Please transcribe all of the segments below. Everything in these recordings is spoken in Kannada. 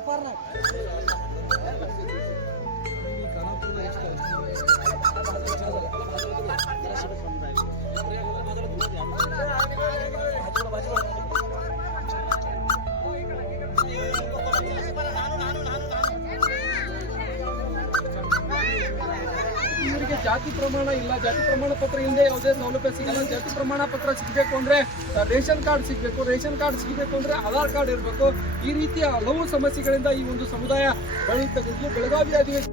பாருங்க ಜಾತಿ ಪ್ರಮಾಣ ಇಲ್ಲ. ಜಾತಿ ಪ್ರಮಾಣ ಪತ್ರ ಇಲ್ಲದೆ ಯಾವುದೇ ಸೌಲಭ್ಯ ಸಿಗಲ್ಲ. ಜಾತಿ ಪ್ರಮಾಣ ಪತ್ರ ಸಿಗಬೇಕು ಅಂದ್ರೆ ರೇಷನ್ ಕಾರ್ಡ್ ಸಿಗಬೇಕು. ರೇಷನ್ ಕಾರ್ಡ್ ಸಿಗಬೇಕು ಅಂದ್ರೆ ಆಧಾರ್ ಕಾರ್ಡ್ ಇರಬೇಕು. ಈ ರೀತಿಯ ಹಲವು ಸಮಸ್ಯೆಗಳಿಂದ ಈ ಒಂದು ಸಮುದಾಯ ಬಳಲ್ತಕ್ಕಂಥದ್ದು ಬೆಳಗಾವಿ ಅಧಿವೇಶನ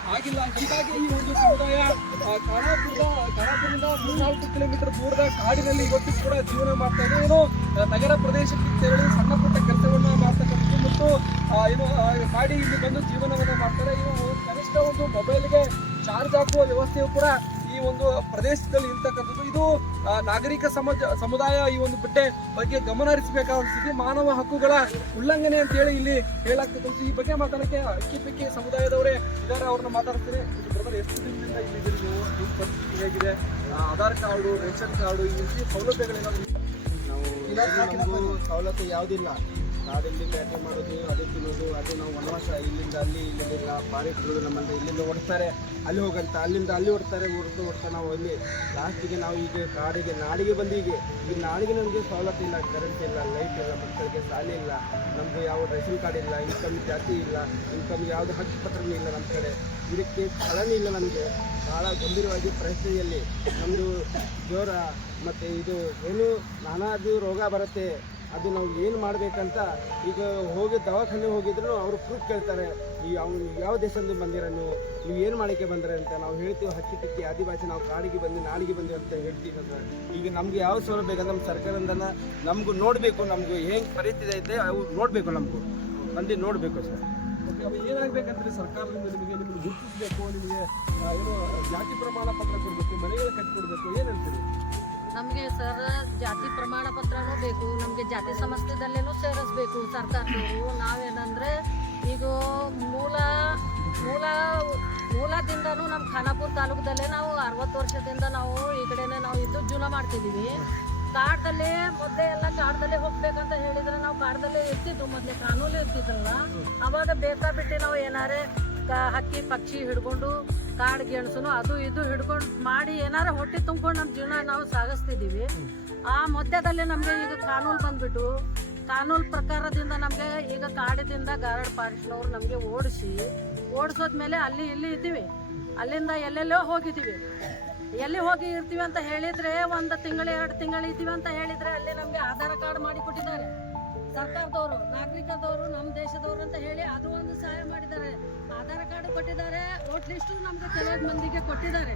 ಆಗಿಲ್ಲ ಹೀಗಾಗಿ ಈ ಒಂದು ಸಮುದಾಯ ಖಾನಾಪುರದ, ಖಾನಾಪುರದಿಂದ ಮೂರ್ನಾಲ್ಕು ಕಿಲೋಮೀಟರ್ ದೂರದ ಕಾಡಿನಲ್ಲಿ ಇವತ್ತು ಕೂಡ ಜೀವನ ಮಾಡ್ತಾ ಇದೆ. ಏನು ನಗರ ಪ್ರದೇಶಕ್ಕೆ ತೆರಳಿ ಸಣ್ಣ ಪುಟ್ಟ ಕೆಲಸವನ್ನ ಮಾಡ್ತಕ್ಕಂಥದ್ದು ಮತ್ತು ಏನು ಮಾಡಿ ಇಲ್ಲಿ ಬಂದು ಜೀವನವನ್ನ ಮಾಡ್ತಾರೆ. ಇವು ಕನಿಷ್ಠ ಒಂದು ಮೊಬೈಲ್ಗೆ ಚಾರ್ಜ್ ಹಾಕುವ ವ್ಯವಸ್ಥೆಯು ಕೂಡ ಒಂದು ಪ್ರದೇಶದಲ್ಲಿ ಇರ್ತಕ್ಕಂಥದ್ದು. ಇದು ನಾಗರಿಕ ಸಮಾಜ ಸಮುದಾಯ ಈ ಒಂದು ಬಿಟ್ಟೆ ಬಗ್ಗೆ ಗಮನ ಹರಿಸಬೇಕಾದ ಸ್ಥಿತಿ ಮಾನವ ಹಕ್ಕುಗಳ ಉಲ್ಲಂಘನೆ ಅಂತ ಹೇಳಿ ಇಲ್ಲಿ ಹೇಳಾಗ್ತಕ್ಕಂಥ ಈ ಬಗ್ಗೆ ಮಾತಾಡಕ್ಕೆ ಅಕ್ಕಿ ಪಿಕ್ಕಿ ಸಮುದಾಯದವರೇ ಇದ್ದಾರೆ. ಅವ್ರನ್ನ ಮಾತಾಡ್ತೀನಿ. ಬ್ರದರ್ ಎಷ್ಟು ದಿನದಿಂದ ಇಲ್ಲಿ ನೀವು? ಪರಿಸ್ಥಿತಿ ಹೇಗಿದೆ? ಆಧಾರ್ ಕಾರ್ಡು ರೇಷನ್ ಕಾರ್ಡು ಈ ರೀತಿ ಸೌಲಭ್ಯಗಳೇನಾದ್ರು ನಾವು ಸವಲತ್ತು ಯಾವುದಿಲ್ಲ. ಕಾಡಲ್ಲಿ ಬೇಟೆ ಮಾಡೋದು? ಅದು ತಿನ್ನೋದು, ಅದು ನಾವು ವನವಾಸ ಇಲ್ಲಿಂದ ಅಲ್ಲಿ ಇಲ್ಲಿಂದ ಬಾರಿ ಬಿಡೋದು ನಮ್ಮಲ್ಲಿ. ಇಲ್ಲಿಂದ ಓಡಿಸ್ತಾರೆ ಅಲ್ಲಿ ಹೋಗಂತ, ಅಲ್ಲಿಂದ ಅಲ್ಲಿ ಓಡ್ತಾರೆ ಓಡ್ತಾ ಓಡ್ತಾ ನಾವು ಅಲ್ಲಿ ಲಾಸ್ಟಿಗೆ ನಾವು ಈಗ ಕಾಡಿಗೆ, ನಾಡಿಗೆ ಬಂದೀಗ ಈ ನಾಡಿಗೆ ನಮಗೆ ಸವಲತ್ತು ಇಲ್ಲ ಕರೆಂಟ್ ಇಲ್ಲ ಲೈಟ್ ಇಲ್ಲ, ಮಕ್ಕಳಿಗೆ ಶಾಲೆ ಇಲ್ಲ, ನಮಗೆ ಯಾವ ರೇಷನ್ ಕಾರ್ಡ್ ಇಲ್ಲ ಇನ್ಕಮ್ ಜಾತಿ ಇಲ್ಲ ಇನ್ಕಮ್ ಯಾವುದು ಹಕ್ಕು ಪತ್ರನೂ ಇಲ್ಲ ನಮ್ಮ ಕಡೆ. ಇದಕ್ಕೆ ಸ್ಥಳನೇ ಇಲ್ಲ ನಮಗೆ. ಭಾಳ ಗಂಭೀರವಾಗಿ ಪರಿಸ್ಥಿತಿಯಲ್ಲಿ ನಮ್ಮದು ಜ್ವರ ಮತ್ತು ಇದು ಏನು ನಾನಾದು ರೋಗ ಬರುತ್ತೆ. ಅದು ನಾವು ಏನು ಮಾಡಬೇಕಂತ ಈಗ ಹೋಗಿ ದವಾಖಾನೆ ಹೋಗಿದ್ರು ಅವರು ಪ್ರೂಫ್ ಕೇಳ್ತಾರೆ ಈ ಅವ್ನು ಯಾವ ದೇಶದಿಂದ ಬಂದಿರ ನೀವು ನೀವು ಏನು ಮಾಡಕ್ಕೆ ಬಂದರೆ ಅಂತ ನಾವು ಹೇಳ್ತೀವಿ ಹಕ್ಕಿ ಪಿಕ್ಕಿ ಆದಿವಾಸಿ ನಾವು ಕಾಡಿಗೆ ಬಂದು ನಾಡಿಗೆ ಬಂದಿವಿ ಅಂತ ಹೇಳ್ತೀವಿ ಸರ್ ಈಗ ನಮ್ಗೆ ಯಾವ ಸೌಲಭ್ಯ ಬೇಕಂದ್ರೆ ನಮ್ಮ ಸರ್ಕಾರದಿಂದ ನಮಗೂ ನೋಡಬೇಕು ನಮಗೂ ಹೆಂಗೆ ಪರಿಸ್ಥಿತಿ ಐತೆ ಅವು ನೋಡಬೇಕು ನಮಗೂ ಬಂದು ನೋಡಬೇಕು ಸರ್. ಏನಾಗಬೇಕಂದ್ರೆ ಅವು ಏನಾಗ್ಬೇಕಂದ್ರೆ ಸರ್ಕಾರದಿಂದ ನಿಮಗೆ ನಿಮಗೆ ಗುರುತಿಸಬೇಕು ನಿಮಗೆ ಏನು ಜಾತಿ ಪ್ರಮಾಣ ಪತ್ರ ಕೊಡಬೇಕು ಮನೆಗಳು ಕಟ್ಟಿಕೊಡ್ಬೇಕು ಏನು ಹೇಳ್ತೀರಿ? ನಮಗೆ ಸರ್ ಜಾತಿ ಪ್ರಮಾಣ ಪತ್ರನೂ ಬೇಕು, ನಮಗೆ ಜಾತಿ ಸಮಸ್ಯೆದಲ್ಲೇನೂ ಸೇರಿಸ್ಬೇಕು ಸರ್ಕಾರದವರು. ನಾವೇನಂದರೆ, ಈಗ ಮೂಲ ಮೂಲ, ಮೂಲದಿಂದನೂ ನಮ್ಮ ಖಾನಾಪುರ ತಾಲೂಕದಲ್ಲೇ ನಾವು ಅರವತ್ತು ವರ್ಷದಿಂದ ನಾವು ಈ ಕಡೆನೇ ನಾವು ಇದ್ದು ಜೀವನ ಮಾಡ್ತಿದ್ದೀವಿ ಕಾಡ್ದಲ್ಲೇ ಮೊದಲೇ ಎಲ್ಲ ಕಾಡ್ದಲ್ಲೇ ಹೋಗ್ಬೇಕಂತ ಹೇಳಿದ್ರೆ ನಾವು ಕಾಡ್ದಲ್ಲೇ ಇರ್ತಿದ್ವು ಮೊದಲೇ, ಕಾನೂನು ಇರ್ತಿದ್ರಲ್ಲ ಅವಾಗ ಬೇಕಾಬಿಟ್ಟು ನಾವು ಏನಾರೇ ಹಕ್ಕಿ, ಪಕ್ಷಿ ಹಿಡ್ಕೊಂಡು ಕಾಡು ಗೆಣಸುನು ಅದು ಇದು ಹಿಡ್ಕೊಂಡು ಏನಾರ ಹೊಟ್ಟೆ ತುಂಬ್ಕೊಂಡು ನಮ್ಮ ಜೀವನ ನಾವು ಸಾಗಿಸ್ತಿದ್ದೀವಿ ಆ ಮಧ್ಯದಲ್ಲಿ ನಮಗೆ ಈಗ ಕಾನೂನು ಬಂದ್ಬಿಟ್ಟು ಕಾನೂನು ಪ್ರಕಾರದಿಂದ ನಮಗೆ ಈಗ ಕಾಡಿದಿಂದ ಗಾರಡ್ ಪಾರ್ಟಿನವ್ರು ನಮಗೆ ಓಡಿಸಿ, ಓಡಿಸೋದ್ಮೇಲೆ ಅಲ್ಲಿ ಇಲ್ಲಿ ಇದ್ದೀವಿ. ಅಲ್ಲಿಂದ ಎಲ್ಲೆಲ್ಲೋ ಹೋಗಿದ್ದೀವಿ. ಎಲ್ಲಿ ಹೋಗಿ ಇರ್ತೀವಿ ಅಂತ ಹೇಳಿದರೆ ಒಂದು ತಿಂಗಳು, ಎರಡು ತಿಂಗಳು ಇದ್ದೀವಿ ಅಂತ ಹೇಳಿದರೆ ಅಲ್ಲಿ ನಮಗೆ ಆಧಾರ್ ಕಾರ್ಡ್ ಮಾಡಿ ಕೊಟ್ಟಿದ್ದಾರೆ ಸರ್ಕಾರದವರು, ನಾಗರಿಕದವರು ನಮ್ಮ ದೇಶದವರು ಅಂತ ಹೇಳಿ ಅದು ಒಂದು ಸಹಾಯ ಮಾಡಿದ್ದಾರೆ. ಆಧಾರ್ ಕಾರ್ಡ್ ಕೊಟ್ಟಿದ್ದಾರೆ. ವೋಟ್ ಲಿಸ್ಟು ನಮಗೆ ಕೆಲವು ಮಂದಿಗೆ ಕೊಟ್ಟಿದ್ದಾರೆ.